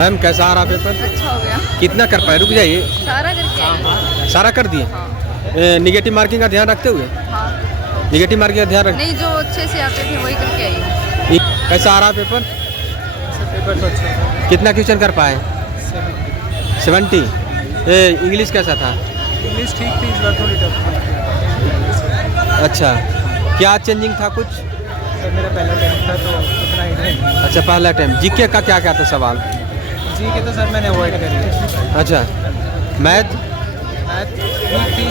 Ma'am कैसा आ रहा paper? अच्छा हो गया। कितना कर पाए? रुक जाइए। सारा करके आए। सारा कर दिए? हाँ। निगेटिव मार्किंग का ध्यान रखते हुए? हाँ। निगेटिव मार्किंग का ध्यान रख। नहीं, जो अच्छे से आते थे वही करके आई। कैसा आ रहा पेपर? पेपर तो अच्छा कितना क्वेश्चन कर पाए? 70। इंग्लिश कैसा था? इंग्लिश ठीक थी, इस बार थोड़ी टफ थी। अच्छा, क्या चेंजिंग था कुछ? सर मेरा पहला टाइम था तो उतना ही नहीं। अच्छा, पहला टाइम। जीके का क्या क्या था सवाल? जी के तो सर मैंने अवॉइड कर लिया। अच्छा, मैथ? मैथ ठीक थी,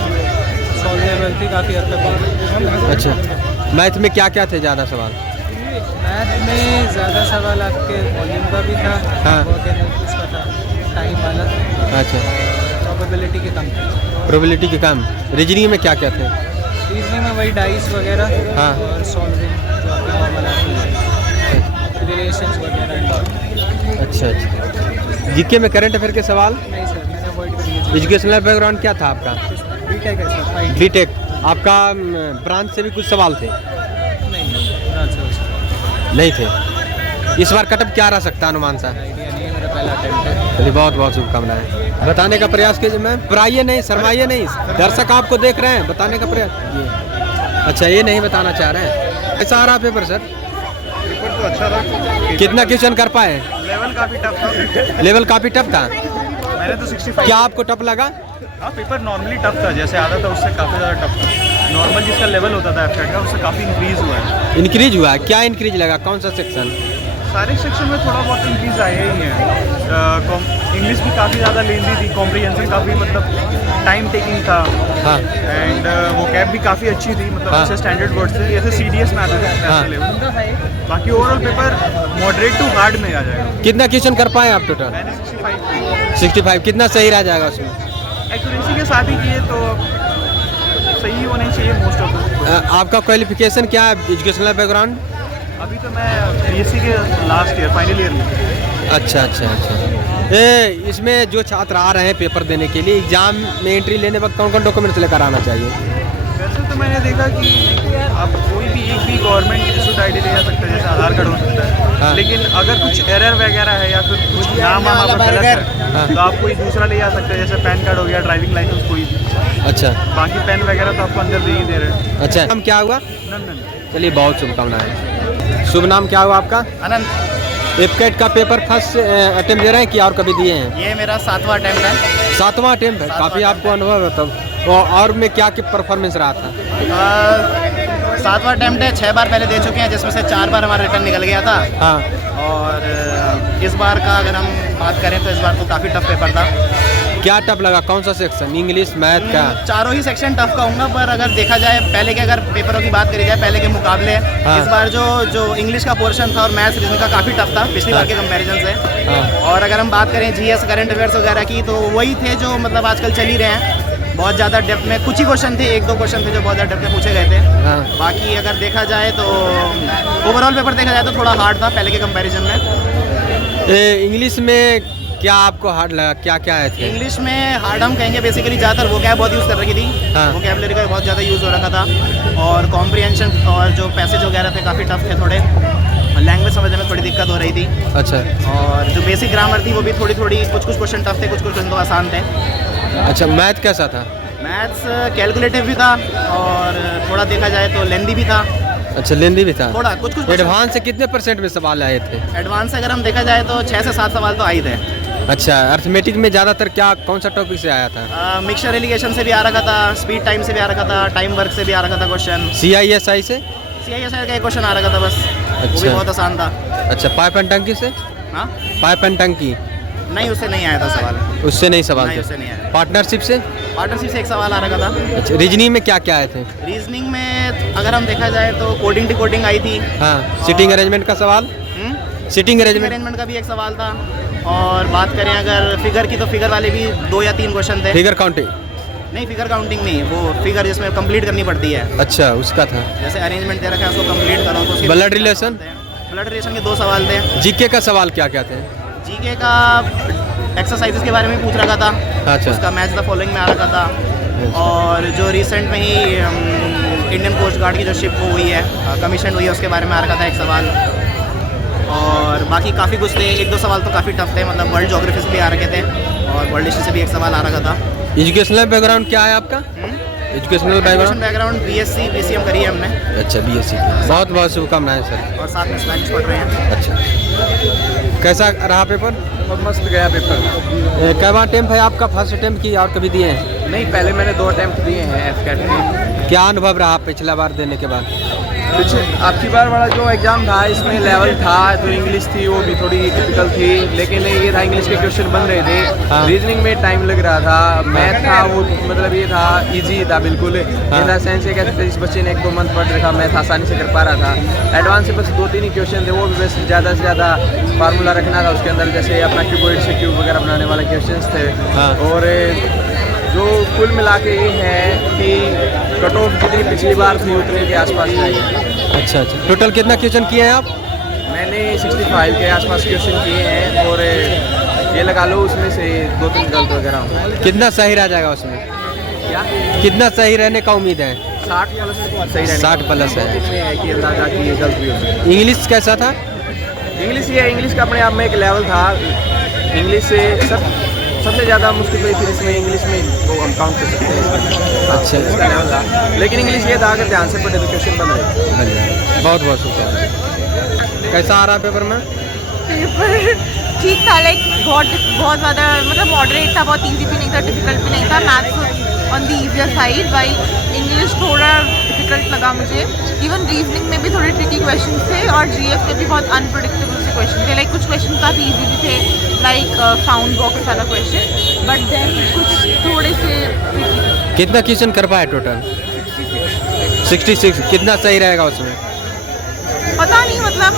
सॉल्वेबल थी काफ़ी हद तक। अच्छा, मैथ में क्या क्या थे ज़्यादा सवाल? मैथ में ज़्यादा सवाल आपके वॉल्यूम का भी था, हाँ। वर्क एनालिसिस का था, टाइम वाला, अच्छा, प्रोबेबिलिटी के कम थे। प्रोबेबिलिटी के काम। रीजनिंग में क्या क्या थे? रीजनिंग में वही डाइस वगैरह, हाँ। और सॉल्विंग जो आपकी नॉर्मल आती है, रिलेशंस वगैरह। अच्छा अच्छा। जीके में करंट अफेयर के सवाल? नहीं सर, मैंने अवॉइड कर लिया। एजुकेशनल बैकग्राउंड क्या था आपका? बीटेक है सर, फाइट बीटेक। आपका ब्रांच से भी कुछ सवाल थे? नहीं, ब्रांच नहीं थे। इस बार कटअप क्या रह सकता है अनुमान सा? आइडिया नहीं है, मेरा पहला अटेम्प्ट है। चलिए, बहुत बहुत शुभकामनाएं। बताने का प्रयास कीजिए मैम। पढ़ाइए नहीं, शर्माइए नहीं, दर्शक आपको देख रहे हैं। बताने का प्रयास ये। अच्छा, ये नहीं बताना चाह रहे हैं। कैसा आ रहा पेपर सर? पेपर तो अच्छा था। कितना क्वेश्चन कर पाए? लेवल काफ़ी टफ था। लेवल काफ़ी टफ था। मैंने तो 65। क्या आपको टफ लगा? हाँ, पेपर नॉर्मली टफ था, जैसे आता था उससे काफ़ी ज़्यादा टफ था। नॉर्मल जिसका लेवल होता था एफएड का, उससे काफ़ी इंक्रीज़ हुआ है। इंक्रीज हुआ है? क्या इंक्रीज लगा? कौन सा सेक्शन? सारे सेक्शन में थोड़ा बहुत इंक्रीज़ आया ही है। इंग्लिश भी काफ़ी ज़्यादा लेंदी थी, कॉम्प्रीहेंशन काफ़ी मतलब टाइम टेकिंग था। हाँ एंड वो कैब भी काफ़ी अच्छी थी, मतलब हाँ। अच्छे स्टैंडर्ड वर्ड्स थे, जैसे सीडीएस में आते थे हाँ। ऐसे लेवल। बाकी overall paper moderate to hard में आ जाएगा। कितना क्वेश्चन कर पाए आप टोटल? मैंने 65 65। कितना सही रह जाएगा उसमें? एक्यूरेसी के साथ ही किए तो सही होने चाहिए मोस्ट ऑफ आपका क्वालिफिकेशन क्या है? Educational background? अभी तो मैं बीएससी के लास्ट ईयर फाइनल ईयर में। अच्छा अच्छा अच्छा। इसमें जो छात्र आ रहे हैं पेपर देने के लिए, एग्जाम में एंट्री लेने वक्त कौन कौन डॉक्यूमेंट्स लेकर आना चाहिए? वैसे तो मैंने देखा कि आप कोई भी एक भी गवर्नमेंट इशूड आईडी ले जा सकते हैं, जैसे आधार कार्ड हो सकता है। हाँ। लेकिन अगर कुछ एरर वगैरह है या फिर कुछ नाम वाम आपका गलत है, हाँ। तो आप कोई दूसरा ले जा सकते हैं, जैसे पैन कार्ड हो गया, ड्राइविंग लाइसेंस कोई भी। अच्छा बाकी पेन वगैरह तो आपको अंदर दे ही दे रहे हैं। अच्छा। नाम क्या हुआ? नंदन। चलिए, बहुत शुभकामनाएं। शुभ नाम क्या हुआ आपका? अनंत। एफकेट का पेपर फर्स्ट अटेम्प्ट दे रहे हैं कि और कभी दिए हैं? ये मेरा 7वां अटेम्प्ट है। 7वां अटेम्प्ट है। काफ़ी आपको अनुभव है तब। और में क्या परफॉर्मेंस रहा था? 7वां अटेम्प्ट है, 6 बार पहले दे चुके हैं, जिसमें से 4 बार हमारा रिटर्न निकल गया था। हाँ। और इस बार का अगर हम बात करें तो इस बार तो काफ़ी टफ पेपर था। क्या टफ लगा? कौन सा सेक्शन? इंग्लिश, मैथ का? चारों ही सेक्शन टफ कहूँगा, पर अगर देखा जाए पहले के, अगर पेपरों की बात करी जाए पहले के मुकाबले, हाँ। इस बार जो इंग्लिश का पोर्शन था और मैथ्स रीजनिंग का काफ़ी टफ था पिछली बार के कंपैरिजन से। हाँ। और अगर हम बात करें जीएस करंट अफेयर्स वगैरह की, तो वही थे जो मतलब आजकल चल ही रहे हैं। बहुत ज़्यादा डेप्थ में कुछ ही क्वेश्चन थे, 1-2 क्वेश्चन थे जो बहुत ज़्यादा डेप्थ में पूछे गए थे। हाँ। बाकी अगर देखा जाए तो ओवरऑल पेपर देखा जाए तो थोड़ा हार्ड था पहले के कंपैरिजन में। इंग्लिश में क्या आपको हार्ड लगा? क्या क्या आए थे? इंग्लिश में हार्ड हम कहेंगे बेसिकली ज़्यादातर वो कैब बहुत यूज़ कर रखी थी। हाँ। वोकैबुलरी का बहुत ज़्यादा यूज़ हो रखा था, और कॉम्प्रिहेंशन और जो पैसेज वगैरह थे काफ़ी टफ थे थोड़े। लैंग्वेज समझने में थोड़ी दिक्कत हो रही थी। अच्छा और जो बेसिक ग्रामर थी वो भी थोड़ी कुछ क्वेश्चन टफ थे, कुछ क्वेश्चन तो आसान थे। अच्छा। मैथ कैसा था? मैथ्स कैलकुलेटिव भी था, और थोड़ा देखा जाए तो लेंदी भी था। अच्छा, लेंदी भी था। थोड़ा कुछ एडवांस से कितने % में सवाल आए थे? एडवांस अगर हम देखा जाए तो 6 से 7 सवाल तो आए थे। अच्छा। अर्थमेटिक में ज़्यादातर क्या, कौन सा टॉपिक से आया था? मिक्सचर एलिगेशन से भी आ रखा था, स्पीड टाइम से भी आ रखा था, टाइम वर्क से भी आ रखा था क्वेश्चन। CISI से? CISI का एक क्वेश्चन आ रखा था बस। वो भी अच्छा। बहुत आसान था। अच्छा। पाइप एंड टंकी से? हाँ, पाइप एंड टंकी नहीं उससे नहीं आया था सवाल। उससे नहीं सवाल नहीं, थे? उससे नहीं आया। पार्टनरशिप से? पार्टनरशिप से एक सवाल आ रखा था। अच्छा। रीजनिंग में क्या क्या आए थे? रीजनिंग में अगर हम देखा जाए तो कोडिंग डिकोडिंग आई थी। हाँ। सिटिंग अरेंजमेंट का सवाल? सिटिंग अरेंजमेंट अरेंजमेंट का भी एक सवाल था। और बात करें अगर फिगर की, तो फिगर वाले भी 2 या 3 क्वेश्चन थे। Figure counting? नहीं, फिगर काउंटिंग नहीं, वो फिगर जिसमें कंप्लीट करनी पड़ती है। अच्छा, उसका था। जैसे अरेंजमेंट दे रखा है उसको कंप्लीट करो तो ब्लड रिलेशन? ब्लड रिलेशन के 2 सवाल थे। जीके का सवाल क्या क्या थे? जीके का एक्सरसाइजेस के बारे में पूछ रखा था। अच्छा। उसका मैच द फॉलोइंग में आ रखा था। और जो रिसेंट में ही इंडियन कोस्ट गार्ड की जो शिप वो हुई है, कमीशन हुई है, उसके बारे में आ रखा था एक सवाल। और बाकी काफ़ी कुछ थे, एक दो सवाल तो काफ़ी टफ थे, मतलब वर्ल्ड ज्योग्राफी से भी आ रखे थे और वर्ल्ड हिस्ट्री से भी एक सवाल आ रखा था। एजुकेशनल बैकग्राउंड क्या है आपका? Educational background? Background BSc BCM करी है हमने अच्छा, BSc। बहुत बहुत शुभकामनाएं सर। और साथ में स्पेनिश पढ़ रहे हैं। अच्छा, कैसा रहा पेपर? बहुत मस्त गया पेपर। कैवा अटेम्प्ट है आपका? फर्स्ट अटेम्प्ट की और कभी दिए हैं? नहीं, पहले मैंने 2 अटेम्प्ट दिए हैं FCAT में। क्या अनुभव रहा पिछला बार देने के बाद? कुछ आपकी बार वाला जो एग्ज़ाम था इसमें लेवल था, तो इंग्लिश थी वो भी थोड़ी डिफिकल्ट थी, लेकिन ये था इंग्लिश के क्वेश्चन बन रहे थे। हाँ। रीजनिंग में टाइम लग रहा था। मैथ था वो मतलब ये था इजी था बिल्कुल। हाँ। इन द सेंस ये कहते थे जिस बच्चे ने 1-2 मंथ पढ़ रखा मैथ आसानी से कर पा रहा था। एडवांस से बस 2-3 ही क्वेश्चन थे, वो भी बस ज़्यादा से ज़्यादा फार्मूला रखना था उसके अंदर, जैसे अपना क्यूबॉइड से क्यूब वगैरह बनाने वाले क्वेश्चन थे। हाँ। और जो कुल मिला के ये है कि कट ऑफ जितनी पिछली बार थी उतने के आसपास जाएगी। अच्छा अच्छा, टोटल कितना क्वेश्चन किए हैं आप? मैंने 65 के आसपास क्वेश्चन किए हैं और ये लगा लो उसमें से 2-3 गलत वगैरह होंगे। कितना सही रह जाएगा उसमें? क्या कितना सही रहने का उम्मीद है? 60 प्लस सही रहने 60 प्लस है। है कि अंदाजा कि ये गलत भी हो सकता है। इंग्लिश कैसा था? इंग्लिश का अपने आप में एक लेवल था। इंग्लिश से सबसे ज़्यादा मुश्किल तो थी इसमें, इंग्लिश में वो हम काउंट कर सकते हैं। अच्छा। इसका लेवल था, लेकिन इंग्लिश ये था अगर ध्यान से पढ़े तो क्वेश्चन बन रहे। बहुत बहुत शुक्रिया। कैसा आ रहा है पेपर में? पेपर ठीक था, लाइक बहुत ज़्यादा मतलब मॉडरेट था, बहुत इजी भी नहीं था, डिफिकल्ट भी नहीं था। Maths on the easier side, while English थोड़ा डिफिकल्ट लगा मुझे। इवन रीजनिंग में भी थोड़े ट्रिकी क्वेश्चन थे और GF में भी बहुत अनप्रडिक्टेबल से क्वेश्चन थे। लाइक कुछ क्वेश्चन काफ़ी इजी भी थे, लाइक साउंड बॉक्स वाला क्वेश्चन, बट देन कुछ थोड़े से tricky थे। कितना क्वेश्चन कर पाए टोटल? 66। कितना सही रहेगा उसमें? पता नहीं, मतलब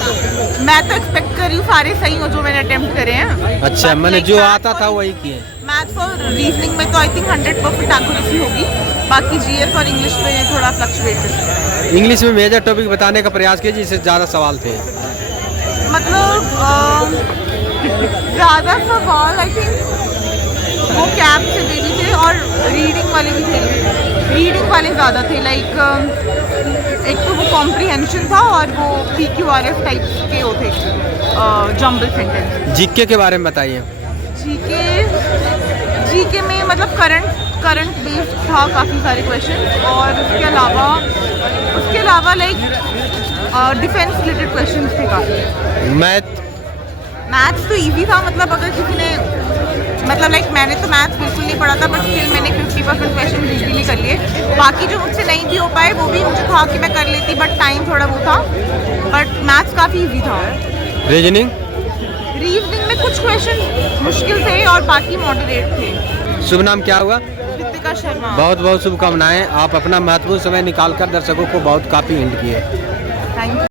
मैं तो एक्सपेक्ट कर रही हूँ सारे सही हो जो मैंने अटेम्प्ट करे हैं। अच्छा, मैंने जो आता था वही किए। मैथ्स और रीजनिंग में तो आई थिंक 100% एक्यूरेसी होगी, बाकी GF और इंग्लिश में थोड़ा फ्लक्चुएट कर सकते हैं। इंग्लिश में मेजर टॉपिक बताने का प्रयास कीजिए जिससे ज़्यादा सवाल थे। मतलब ज़्यादा सवाल आई थिंक वो कैप से दे दी थे और रीडिंग वाले भी थे। रीडिंग वाले ज़्यादा थे, लाइक एक तो वो कॉम्प्रिहेंशन था और वो PQRS टाइप के वो थे, जम्बल सेंटेंस। जीके के बारे में बताइए। जीके में मतलब करंट बेस्ड था काफ़ी सारे क्वेश्चन, और उसके अलावा लाइक डिफेंस रिलेटेड क्वेश्चन थे काफ़ी। मैथ्स तो इजी था, मतलब अगर किसी ने मतलब लाइक मैंने तो मैथ्स बिल्कुल नहीं पढ़ा था, बट स्टिल मैंने 50% क्वेश्चन इजीली कर लिए। बाकी जो मुझसे नहीं भी हो पाए वो भी मुझे था कि मैं कर लेती, बट टाइम थोड़ा वो था, बट मैथ्स काफ़ी इजी था। रीजनिंग में कुछ क्वेश्चन मुश्किल थे और बाकी मॉडरेट थे। शुभ नाम क्या हुआ? ऋतिका शर्मा। बहुत बहुत शुभकामनाएं। आप अपना महत्वपूर्ण समय निकालकर दर्शकों को बहुत काफ़ी हिंट किए। Thank you.